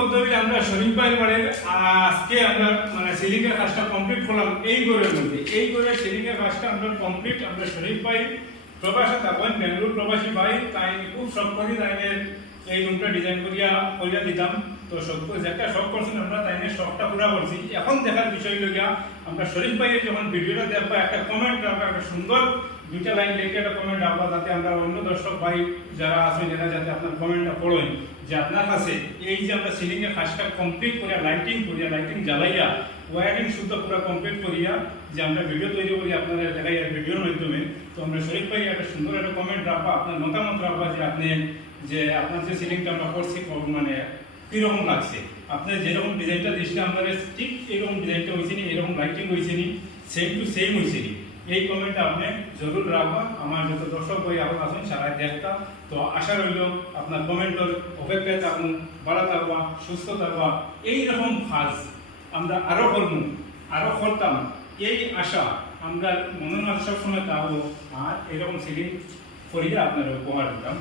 মধ্যে আমরা শরীফ ভাই বাড়ির আজকে আমরা মানে সিলিং এর কাজটা কমপ্লিট করলাম এই ঘরের মধ্যে। এই ঘরের সিলিং এর কাজটা আমরা কমপ্লিট, আমরা শরীফ ভাই প্রবাসে থাকেন, বেঙ্গালুরু প্রবাসী ভাই, তাই খুব শখ করি তাইনের এই রুমটা ডিজাইন করিয়া দিতাম। তো যেটা শখ করছেন আমরা তাইনের শখটা পুরা করছি। এখন দেখার বিষয় লগিয়া আমরা শরীফ ভাইয়ের যখন ভিডিওটা দেখবা একটা কমেন্ট রাখবা, একটা সুন্দর দুইটা লাইন লিখে একটা কমেন্ট রাখবা, যাতে আমরা অন্য দর্শক ভাই যারা আছেন এরা যাতে আপনার কমেন্টটা পড়েন যে আপনার কাছে এই যে আমরা সিলিং এর কাজটা কমপ্লিট করিয়া লাইটিং জ্বালাইয়া ওয়ারিং শুদ্ধ পুরো কমপ্লিট করিয়া যে আমরা ভিডিও তৈরি করি আপনারা দেখাই ভিডিওর মাধ্যমে। তো আমরা শরীফ ভাই একটা সুন্দর একটা কমেন্ট রাখবা, আপনার মতামত রাখবা যে আপনি যে আপনার যে সিলিংটা আমরা করছি মানে কিরকম লাগছে, আপনার যেরকম ডিজাইনটা দিচ্ছিলেন আপনাদের ঠিক এরকম ডিজাইনটা হয়েছে নি, এরকম লাইটিং হয়েছে নি, সেম টু সেম হয়েছে নি, এই কমেন্টটা আপনি জরুর রাখবা। আমার যত দর্শক ভাই এখন আছেন সারাই দেখতা। তো আশা রইল আপনার কমেন্টের অপেক্ষায় থাকুন, ভালো থাকবা, সুস্থ থাকবা। এইরকম কাজ আমরা আরো করব, আরো করতাম, এই আশা আমরা মনের মাঝে সবসময় থাকবো। আর এরকম সিলিং করিয়ে আপনারা উপহার দিতাম।